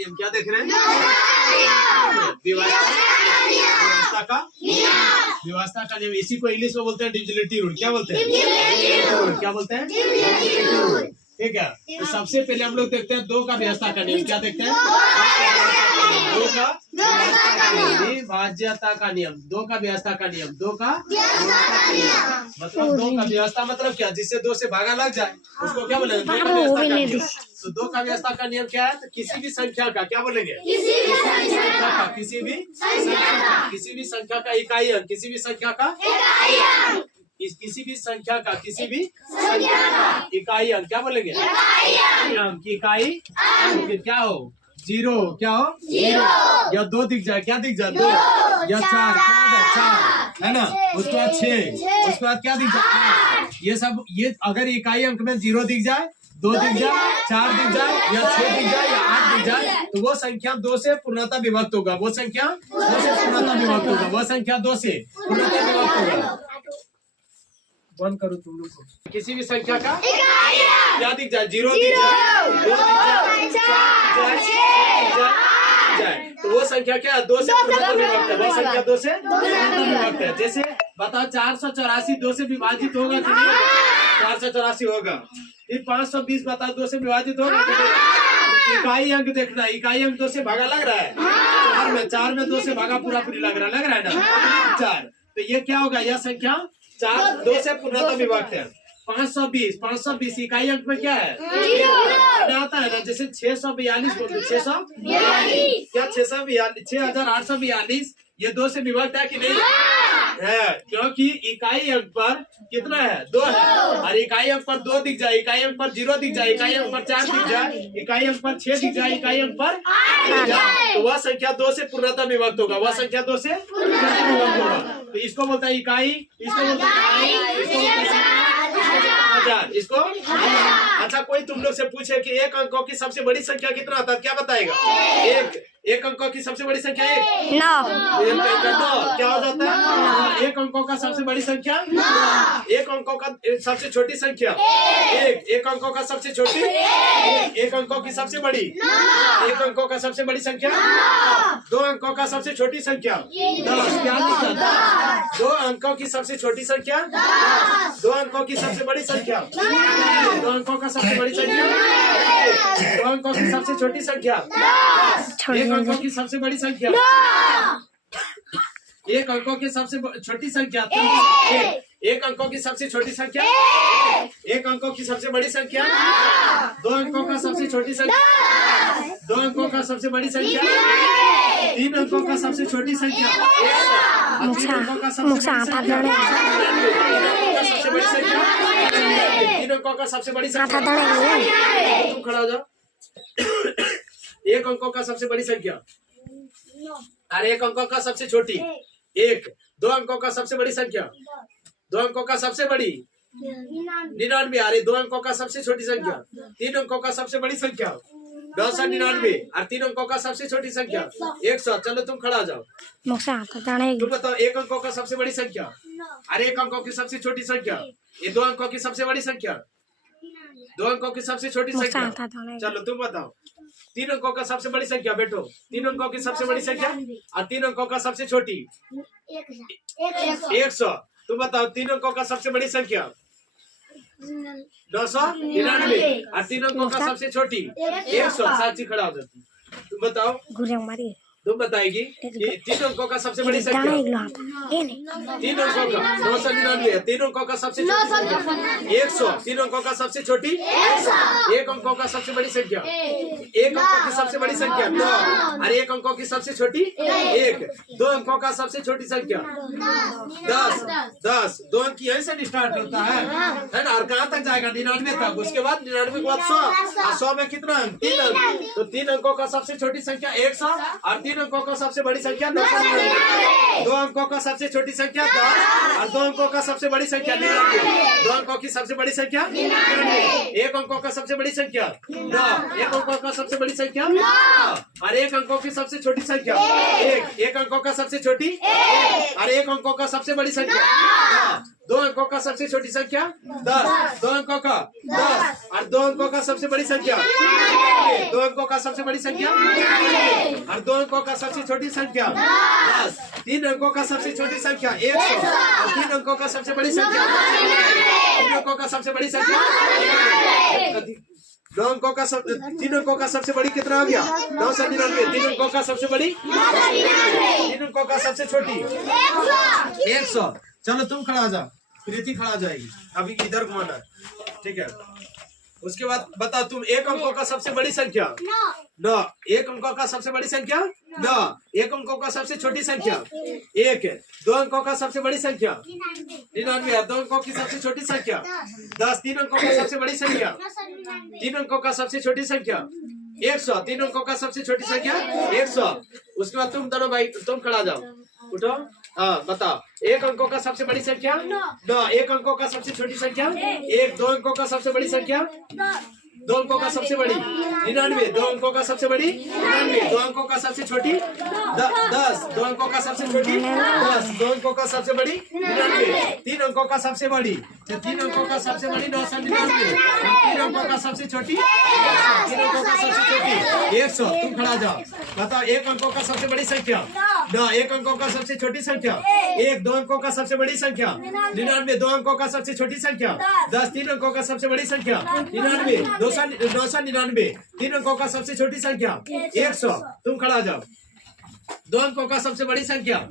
नियम क्या देख रहे हैं? व्यवस्था का व्यवस्था का नियम। इसी को इंग्लिश में बोलते हैं डिविजिबिलिटी रूल। क्या बोलते हैं? क्या बोलते हैं? ठीक है। तो सबसे पहले हम लोग देखते हैं दो का व्यवस्था का नियम। क्या देखते हैं? दो का विभाज्यता का नियम। दो का व्यवस्था का नियम। दो का मतलब दो का व्यवस्था मतलब क्या? जिससे दो से भागा लग जाए उसको क्या बोलेंगे? दो का व्यवस्था का नियम। तो दो का व्यवस्था का नियम क्या है? तो किसी भी संख्या का क्या बोलेंगे? किसी भी संख्या का किसी भी संख्या का इकाई अंक। किसी भी संख्या का किसी भी संख्या का इकाई अंक क्या बोलेंगे? अंक इकाई अंक क्या हो? जीरो। क्या हो? जीरो। या दो दिख जाए। क्या दिख जाए? दो। या चार। क्या चार है ना? उसके बाद 6। उसके बाद क्या दिख जाए? ये सब ये अगर इकाई अंक में 0 दिख जाए, 2 दिख जाए, 4 दिख जाए या 6 दिख जाए या 8 दिख जाए तो वो संख्या 2 से पूर्णतः विभक्त होगा। वो संख्या 2 से पूर्णतः विभक्त होगा। वो संख्या 2 से पूर्णतः विभक्त होगा। बंद करो तुम लोग को। किसी भी संख्या का क्या दिख जाए? 0 दिख जाए, 2 दिख जाए तो वो संख्या क्या है? 2 से पूर्णतः विभक्त है। वो संख्या 2 से पूर्णतः विभक्त है। जैसे बताओ 484 2 से विभाजित होगा कि नहीं? 484 होगा। फिर 520 बताओ 2 से विभाजित होगा कि नहीं? इकाई अंक देखना। इकाई अंक 2 से भागा लग रहा है। 4 में 2 से भागा पूरा लग रहा है ना? 4। तो ये क्या होगा? यह संख्या 4 2 से पूर्णतः विभक्त है। 520 इकाई अंक में क्या है? आता है ना? जैसे 642 बोलते 642 क्या? 6842 ये 2 से विभक्त है कि नहीं है? क्योंकि इकाई अंक पर कितना है? 2 है। और इकाई अंक पर 2 दिख जाए, इकाई अंक पर 0 दिख जाए, इकाई अंक पर 4 दिख जाए, इकाई अंक पर 6 दिख जाए, इकाई अंक पर 8 दिख जाए तो वह संख्या 2 से पूर्णतः विभक्त होगा। वह संख्या 2 से पूर्णतः विभक्त होगा। तो इसको बोलता है इकाई, इसको बोलता है हजार। इसको अच्छा कोई तुम लोग से पूछे कि एक अंकों की सबसे बड़ी संख्या कितना आता है? क्या बताएगा? एक अंकों की सबसे बड़ी संख्या 1 9 क्या हो जाता है? एक अंकों का सबसे बड़ी संख्या 9। एक अंकों का सबसे छोटी संख्या 1। एक अंकों का सबसे छोटी 1। एक अंकों की सबसे बड़ी 1 अंकों का सबसे बड़ी संख्या 2 अंकों का सबसे छोटी संख्या 10। क्या लिखा? 2 अंकों की सबसे छोटी संख्या 2 अंकों की सबसे बड़ी संख्या 2 अंकों का सबसे बड़ी संख्या 2 अंकों की सबसे छोटी संख्या 1 अंकों की सबसे बड़ी संख्या 1 अंकों की सबसे छोटी संख्या 1 अंकों की सबसे छोटी संख्या 1 अंकों की सबसे बड़ी संख्या 2 अंकों का सबसे छोटी संख्या 2 अंकों का सबसे बड़ी संख्या 3 अंकों का सबसे छोटी संख्या 3 अंकों का सबसे बड़ी संख्या 3 अंकों का सबसे बड़ी संख्या। तुम खड़ा हो जाओ। 1 अंकों का सबसे बड़ी संख्या और 1 अंकों का सबसे छोटी 1। 2 अंकों का सबसे बड़ी संख्या 2 अंकों का सबसे बड़ी 99। आ रही 2 अंकों का सबसे छोटी संख्या 3 अंकों का सबसे बड़ी संख्या 999 और 3 अंकों का सबसे छोटी संख्या 100। चलो तुम खड़ा हो जाओ। तुम बताओ 1 अंकों का सबसे बड़ी संख्या और 1 अंकों की सबसे छोटी संख्या। ये 2 अंकों की सबसे बड़ी संख्या 2 अंकों की सबसे छोटी संख्या। चलो तुम बताओ 3 अंकों का सबसे बड़ी संख्या। बैठो। 3 अंकों की सबसे बड़ी संख्या और 3 अंकों का सबसे छोटी 100। तुम बताओ 3 अंकों का सबसे बड़ी संख्या 999 और 3 अंकों का सबसे छोटी 100। साक्षी खड़ा हो जाती। तुम बताओ। तुम बताएगी कि 3 अंकों का सबसे बड़ी संख्या 3 अंकों का 999 3 अंकों का सबसे छोटी संख्या 100 3 अंकों का सबसे छोटी 1 अंकों का सबसे बड़ी संख्या 1 अंकों की सबसे बड़ी संख्या 2 और 1 अंकों की सबसे छोटी 1। 2 अंकों का सबसे छोटी संख्या 10। 2 अंक यहीं से स्टार्ट होता है ना? और कहाँ तक जाएगा? 99 तक। उसके बाद 99 के बाद 100 और 100 में कितना अंक? 3 अंक। तो 3 अंकों का सबसे छोटी संख्या 100 और 3 अंकों का सबसे बड़ी संख्या 999। 2 अंकों का सबसे छोटी संख्या 10 और 2 अंकों का सबसे बड़ी संख्या 99। 2 अंकों की सबसे बड़ी संख्या 99। 1 अंकों का सबसे बड़ी संख्या 9। 1 अंकों का सबसे बड़ी संख्या संख्या 9। और एक अंकों की सबसे छोटी संख्या 1। एक अंकों का सबसे छोटी 1। और एक अंकों का सबसे बड़ी संख्या 2 अंकों का सबसे छोटी संख्या 10। 2 अंकों का 10। और 2 अंकों का सबसे बड़ी संख्या 2 अंकों का सबसे बड़ी संख्या और 2 अंकों का सबसे छोटी संख्या 10। 3 अंकों का सबसे छोटी संख्या 100। और 3 अंकों का सबसे बड़ी संख्या 3 अंकों का सबसे बड़ी संख्या 9 अंकों का 3 अंकों का सबसे बड़ी कितना हो गया 999। 3 अंकों का सबसे बड़ी 3 अंकों का सबसे छोटी 100। चलो तुम खड़ा आ जाओ, प्रीति खड़ा जाएगी, अभी इधर घुमाना, ठीक है। उसके बाद बताओ तुम एक अंकों का सबसे बड़ी संख्या 9। एक अंकों का सबसे बड़ी संख्या 9। एक अंकों का सबसे छोटी संख्या 1 है। 2 अंकों का सबसे बड़ी संख्या 99। 2 अंकों की सबसे छोटी संख्या 10। 3 अंकों का सबसे बड़ी संख्या 3 अंकों का सबसे छोटी संख्या 100। 3 अंकों का सबसे छोटी संख्या 100। उसके बाद तुम दोनों भाई तुम खड़ा जाओ, उठो, हाँ बताओ। एक अंकों का सबसे बड़ी संख्या 9। एक अंकों का सबसे छोटी संख्या 1। 2 अंकों का सबसे बड़ी संख्या 2 अंकों का सबसे बड़ी 99। 2 अंकों का सबसे बड़ी 99। 2 अंकों का सबसे छोटी 10। 2 अंकों का सबसे छोटी 10। 2 अंकों का सबसे बड़ी 99। 3 अंकों का सबसे बड़ी 3 अंकों का सबसे बड़ी 999। 3 अंकों का सबसे छोटी 3 अंकों का सबसे छोटी 100। तुम खड़ा जाओ, बताओ। एक अंकों का सबसे बड़ी संख्या 9। एक अंकों का सबसे छोटी संख्या 1। 2 अंकों का सबसे बड़ी संख्या 99। 2 अंकों का सबसे छोटी संख्या 10। 3 अंकों का सबसे बड़ी संख्या 99। 999। 3 अंकों का सबसे छोटी संख्या 100। तुम खड़ा जाओ। 2 अंकों का सबसे बड़ी संख्या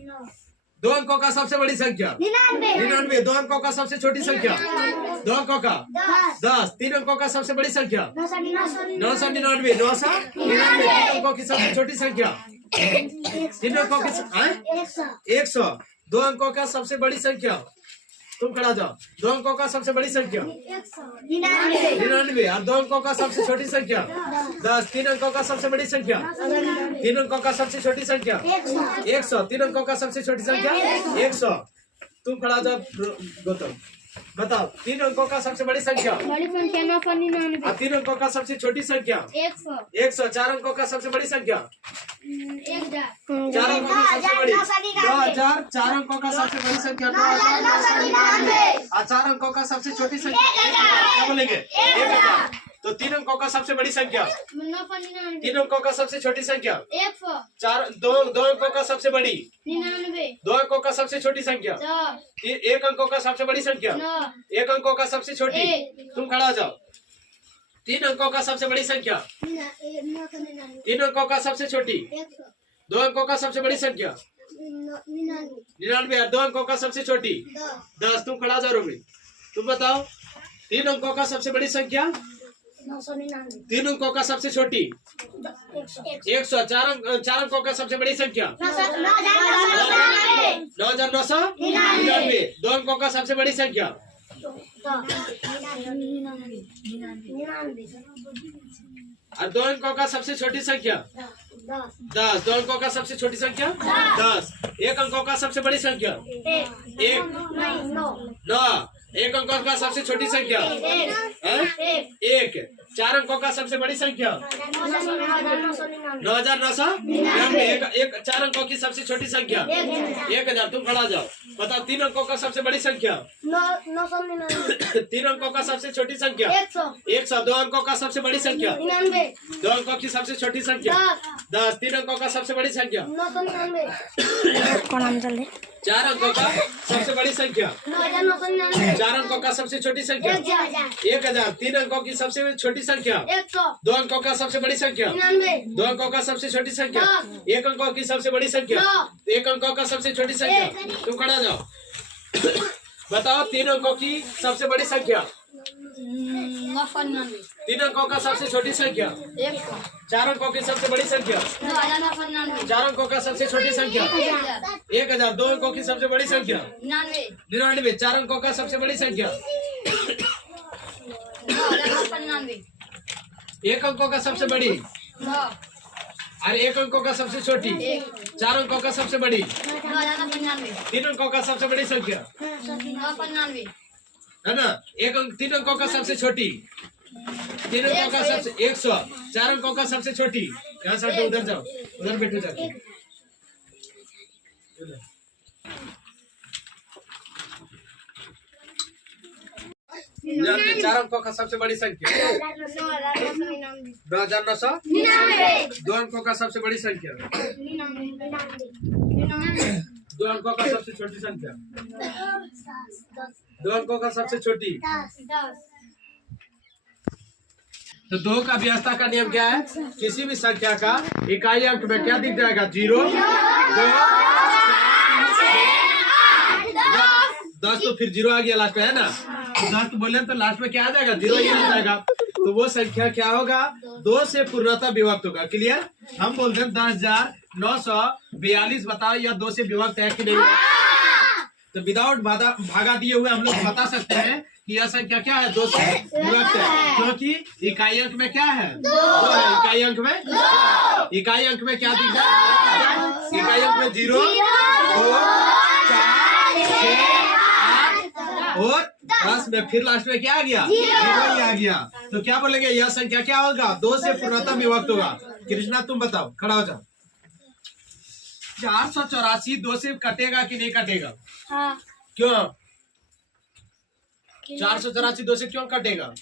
2 अंकों का सबसे बड़ी संख्या 99। 2 अंकों का सबसे छोटी संख्या 2 अंकों का 10। 3 अंकों का सबसे बड़ी संख्या 999। 3 अंकों की सबसे छोटी संख्या 3 अंकों की 100। 2 अंकों का सबसे बड़ी संख्या, तुम खड़ा जाओ। 2 अंकों का सबसे बड़ी संख्या 99। और 2 अंकों का सबसे छोटी संख्या 10। 3 अंकों का सबसे बड़ी संख्या 3 अंकों का सबसे छोटी संख्या 100। 3 अंकों का सबसे छोटी संख्या 100। तुम खड़ा जाओ गौतम, बताओ। 3 अंकों का सबसे बड़ी संख्या बड़ी संख्या 999। और 3 अंकों का सबसे छोटी संख्या 100। 4 अंकों का सबसे बड़ी संख्या 1000। 4 अंकों की सबसे बड़ी 2000। 4 अंकों का सबसे बड़ी संख्या 2099। और 4 अंकों का सबसे छोटी संख्या क्या बोलेंगे 1000। तो 3 अंकों का सबसे बड़ी संख्या 999। 3 अंकों का सबसे छोटी संख्या 100। 2 अंकों का सबसे बड़ी 99। 2 अंकों का सबसे छोटी संख्या 10। 1 अंकों का सबसे बड़ी संख्या 9। 1 अंकों का सबसे छोटी। तुम खड़ा हो जाओ। 3 अंकों का सबसे बड़ी संख्या 3 अंकों का सबसे छोटी 2 अंकों का सबसे बड़ी संख्या 99। 2 अंकों का सबसे छोटी 10। तुम खड़ा जाओ रोमी, तुम बताओ। 3 अंकों का सबसे बड़ी संख्या 3 अंकों का सबसे छोटी 100। 4 अंकों का सबसे बड़ी संख्या 9999। 2 अंकों का सबसे बड़ी संख्या 2 अंकों का सबसे छोटी संख्या 10। 2 अंकों का सबसे छोटी संख्या 10। 1 अंकों का सबसे बड़ी संख्या 9। 1 अंकों का सबसे छोटी संख्या 1। 4 अंकों का सबसे बड़ी संख्या 9999। 4 अंकों की सबसे छोटी संख्या 1000। तुम खड़ा जाओ, बताओ। 3 अंकों का सबसे बड़ी संख्या 3 अंकों का सबसे छोटी संख्या 100। 2 अंकों का सबसे बड़ी संख्या 2 अंकों की सबसे छोटी संख्या 10। 3 अंकों का सबसे बड़ी संख्या 4 अंकों का सबसे बड़ी संख्या 4 अंकों का सबसे छोटी संख्या 1000। 3 अंकों की सबसे छोटी संख्या 2 अंकों का सबसे बड़ी संख्या 2 अंकों का सबसे छोटी संख्या 1 अंकों की सबसे बड़ी संख्या 1 अंकों का सबसे छोटी संख्या। तुम खड़ा जाओ, बताओ। 3 अंकों की सबसे बड़ी संख्या 3 अंकों का सबसे छोटी संख्या 4 अंकों की सबसे बड़ी संख्या 4 अंकों का सबसे छोटी संख्या 1000। 2 अंकों की सबसे बड़ी संख्या 99। 4 अंकों का सबसे बड़ी संख्या 1 अंकों का सबसे बड़ी और 1 अंकों का सबसे छोटी 4 अंकों का सबसे बड़ी 3 अंकों का सबसे बड़ी संख्या है ना। 3 अंकों का सबसे छोटी 3 अंकों का सबसे 100। 4 अंकों का सबसे छोटी यहाँ से उधर जाओ, उधर बैठो जाके। जानते 4 अंकों का सबसे बड़ी संख्या 9,900। 2 अंकों का सबसे बड़ी संख्या 2 अंकों का सबसे छोटी संख्या 2 अंकों का सबसे छोटी। तो 2 का व्यवस्था का नियम क्या है? किसी भी संख्या का इकाई अंक में क्या दिख जाएगा? 0, 2, 10 तो फिर 0 आ गया लास्ट में, है ना? तो 10 बोले तो लास्ट में क्या आ जाएगा? 0 ही आ जाएगा। तो वो संख्या क्या होगा? 2 से पूर्णतः विभक्त होगा। क्लियर? हम बोलते हैं 10,942। बताओ यह 2 से विभक्त है कि नहीं? तो विदाउट भागा दिए हुए हम लोग बता सकते हैं कि यह संख्या क्या है? 2 से विभक्त है, क्योंकि इकाई अंक में क्या है? 2 है। इकाई अंक में क्या दिख रहा है? इकाई अंक में 0, 2, 4, 6, 8 और 10 में फिर लास्ट में क्या आ गया? 0 ही आ गया। तो क्या बोलेंगे? यह संख्या क्या होगा? 2 से पूर्णतः विभक्त होगा। कृष्णा तुम बताओ, खड़ा हो जाओ। 484 2 से कटेगा कि नहीं कटेगा? हाँ। क्यों? 484 2 से क्यों कटेगा?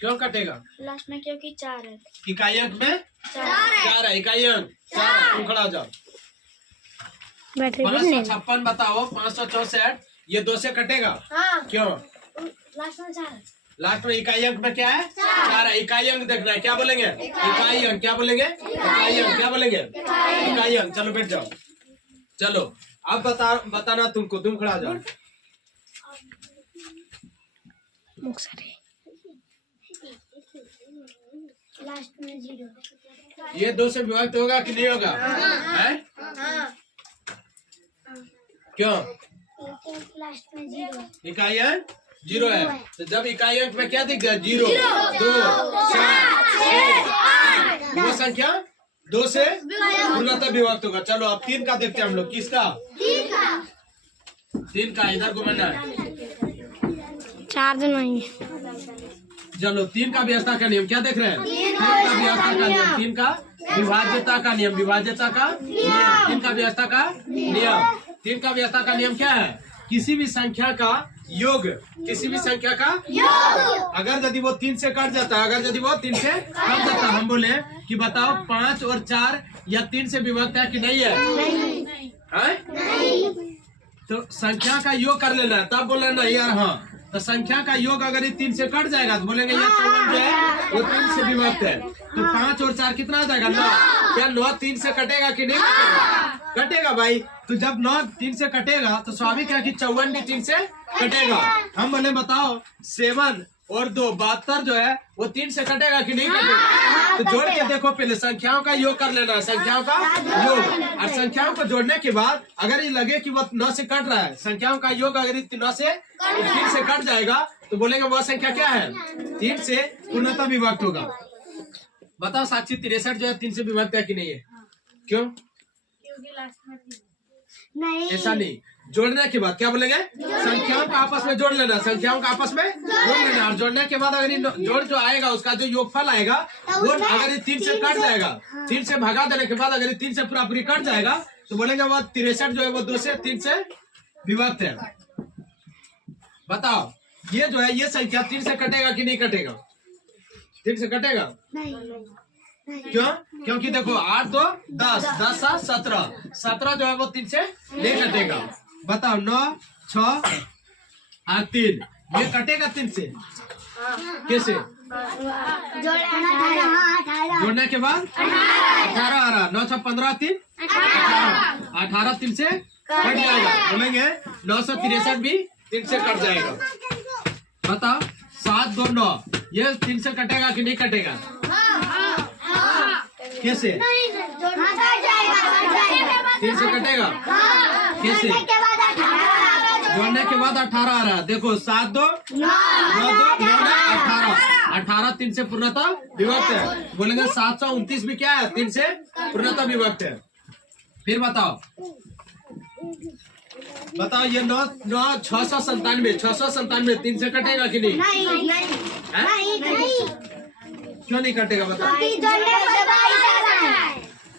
क्यों कटेगा? लास्ट में क्योंकि 4 है। इकाई अंक में 4 है। इकाई अंक 4। तुम खड़ा हो जाओ। 556 बताओ। 564 ये 2 से कटेगा? हाँ। क्यों? लास्ट में 4 है। लास्ट में इकाई अंक में क्या है? 4 है। इकाई अंक देखना है। क्या बोलेंगे? इकाई अंक। क्या बोलेंगे? इकाई अंक। क्या बोलेंगे? इकाई अंक। चलो बैठ जाओ। चलो अब बताना तुमको। तुम खड़ा जाओ। लास्ट में 0। ये 2 से विभक्त होगा कि नहीं होगा? है? क्यों? लास्ट में 0। इकाई अंक 0 है। तो जब इकाई अंक में क्या दिख गया? 0, 2, 4, 6, 8 वो संख्या 2 से पूर्णतः विभक्त होगा। चलो अब 3 का देखते हैं हम लोग। किसका? 3 का। इधर घुमाना है। 4 दिन नहीं। चलो 3 का व्यवस्था का नियम क्या देख रहे हैं? 3 का व्यवस्था का नियम। 3 का विभाज्यता का नियम। विभाज्यता का नियम। 3 का व्यवस्था का नियम। 3 का व्यवस्था का नियम क्या है? किसी भी संख्या का योग, किसी भी संख्या का योग अगर यदि वो 3 से कट जाता है, अगर यदि वो 3 से कट जाता है, हम बोले कि बताओ 5 और 4 या 3 से विभक्त है कि नहीं है? नहीं। तो संख्या का योग कर लेना है, तब बोले ना यार हाँ। तो संख्या का योग अगर ये 3 से कट जाएगा तो बोलेंगे ये 54 जो है वो 3 से विभक्त है। तो 5 और 4 कितना आ जाएगा? 9। क्या 9 3 से कटेगा कि नहीं कटेगा? कटेगा भाई। तो जब 9 3 से कटेगा तो स्वाभाविक है कि 54 भी 3 से कटेगा। हम बोले बताओ 7 और 2 72 जो है वो 3 से कटेगा कि नहीं कटेगा? तो जोड़ के देखो, पहले संख्याओं का योग कर लेना है। संख्याओं का योग और संख्याओं को जोड़ने के बाद अगर ये लगे कि वो 9 से कट रहा है, संख्याओं का योग अगर 9 से 3 से कट जाएगा तो बोलेंगे वह संख्या क्या है? 3 से पूर्णतः विभक्त होगा। बताओ साक्षी 63 जो है 3 से विभक्त है कि नहीं है? क्यों? नहीं। ऐसा नहीं। जोड़ने के बाद क्या बोलेंगे? संख्याओं का आपस में जोड़ लेना। संख्याओं का आपस में जोड़ लेना और जोड़ने के बाद अगर जोड़ जो आएगा उसका जो योगफल आएगा वो अगर ये 3 से कट जाएगा, 3 से भगा देने के बाद अगर ये 3 से पूरा पूरी कट जाएगा तो बोलेंगे वो 63 जो है वो 2 से 3 से विभक्त है। बताओ ये जो है ये संख्या 3 से कटेगा कि नहीं कटेगा? 3 से कटेगा? क्यों? क्योंकि देखो 8 2 10 10 7 17 17 जो है वो 3 से नहीं कटेगा। बताओ 9 6 8 3 ये कटेगा 3 से? कैसे? जोड़ने के बाद 18 आ रहा। 9 6 15 3 18 3 से कट जाएगा। बोलेंगे 963 भी 3 से कट जाएगा। बताओ 7 2 9 ये 3 से कटेगा कि नहीं कटेगा? कैसे? 3 से कटेगा? कैसे? जोड़ने के बाद 18 आ रहा। देखो 7 2 9 2 9 18 18 3 से पूर्णतः विभक्त है। बोलेंगे 729 भी क्या है? 3 से पूर्णतः विभक्त है। फिर बताओ बताओ ये 697 697 3 से कटेगा कि नहीं? क्यों नहीं कटेगा बताओ?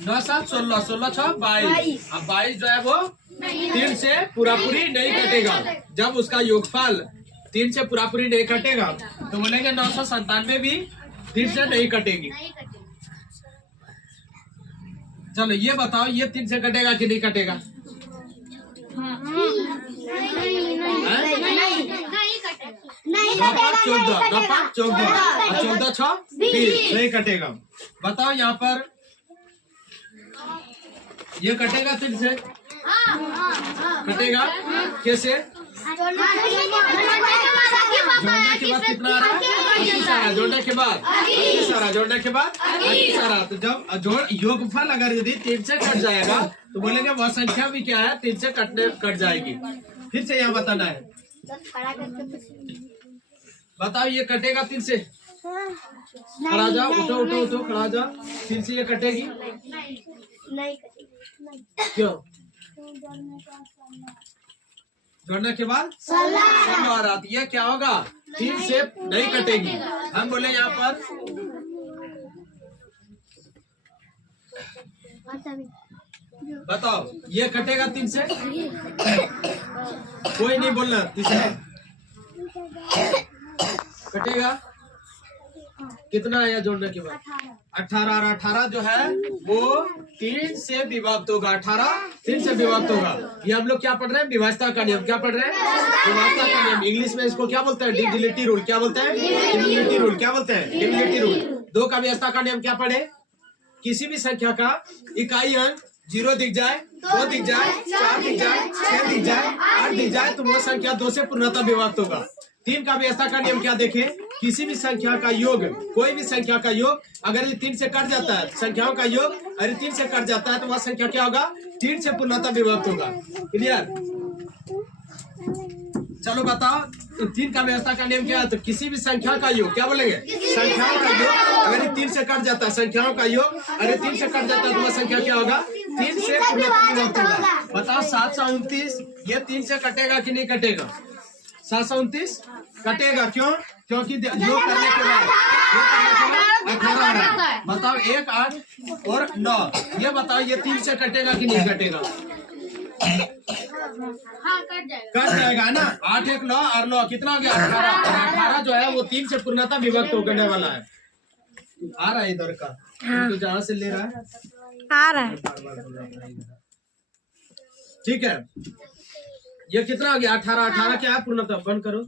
9 7 16 16 6 22। अब 22 जो है वो 3 से पूरी नहीं कटेगा। जब उसका योगफल 3 से पूरी नहीं कटेगा तो बोलेंगे 997 भी 3 से नहीं कटेगी। चलो ये बताओ ये 3 से कटेगा कि नहीं कटेगा? नहीं 14 14 6 20 नहीं कटेगा। बताओ यहाँ पर ये कटेगा 3 से? कटेगा कैसे? जोड़ने के बाद कितना आ रहा है? जोड़ने के बाद 21 जोड़ने के बाद 21। तो जब योगफल अगर यदि 3 से कट जाएगा तो बोलेंगे वह संख्या भी क्या है 3 से कट जाएगी। फिर से यहाँ बताना है। बताओ ये कटेगा 3 से? खड़ा जाओ, उठो उठो उठो, खड़ा जाओ। 3 से ये कटेगी? क्यों? जोड़ने के बाद 16 आ रहा। ये क्या होगा? 3 से नहीं कटेगी। हम बोले यहाँ पर बताओ ये कटेगा 3 से? कोई नहीं बोलना। 3 से कटेगा? कितना आया जोड़ने के बाद? 18। और 18 जो है वो 3 से विभक्त होगा। 18 3 से विभक्त होगा। ये हम लोग क्या पढ़ रहे हैं? विभाजता का नियम। क्या पढ़ रहे हैं? विभाजता का नियम। इंग्लिश में इसको क्या बोलते हैं? Divisibility rule. क्या बोलते हैं? Divisibility rule. क्या बोलते हैं? Divisibility rule. 2 का व्यवस्था का नियम क्या पढ़े? किसी भी संख्या का इकाई अंक 0 दिख जाए, 2 दिख जाए, 4 दिख जाए, 6 दिख जाए, 8 दिख जाए तो वो संख्या 2 से पूर्णतः विभक्त होगा। 3 का व्यवस्था का नियम क्या देखें? किसी भी संख्या का योग, कोई भी संख्या का योग अगर ये 3 से कट जाता है, संख्याओं का योग अगर 3 से कट जाता है तो वह संख्या क्या होगा? 3 से पूर्णतः विभक्त होगा। क्लियर? चलो बताओ 3 का व्यवस्था का नियम क्या है? तो किसी भी संख्या का योग, क्या बोलेंगे? संख्याओं का योग अगर 3 से कट जाता है, संख्याओं का योग अगर 3 से कट जाता है तो वह संख्या क्या होगा? 3 से पूर्णतः विभक्त होगा। बताओ 729 ये 3 से कटेगा कि नहीं कटेगा? 729 कटेगा। क्यों? क्योंकि योग करने के बाद 18 आ रहा है। बताओ 1 8 और 9 ये बताओ ये 3 से कटेगा कि नहीं कटेगा? कट जाएगा ना। 8 1 9 और 9 कितना हो गया? 18। और 18 जो है वो 3 से पूर्णतः विभक्त होने वाला है। आ रहा है इधर का तो जहाँ से ले रहा है आ रहा है। ठीक है। ये कितना हो गया? 18 18 क्या है? पूर्णतः बंद करो।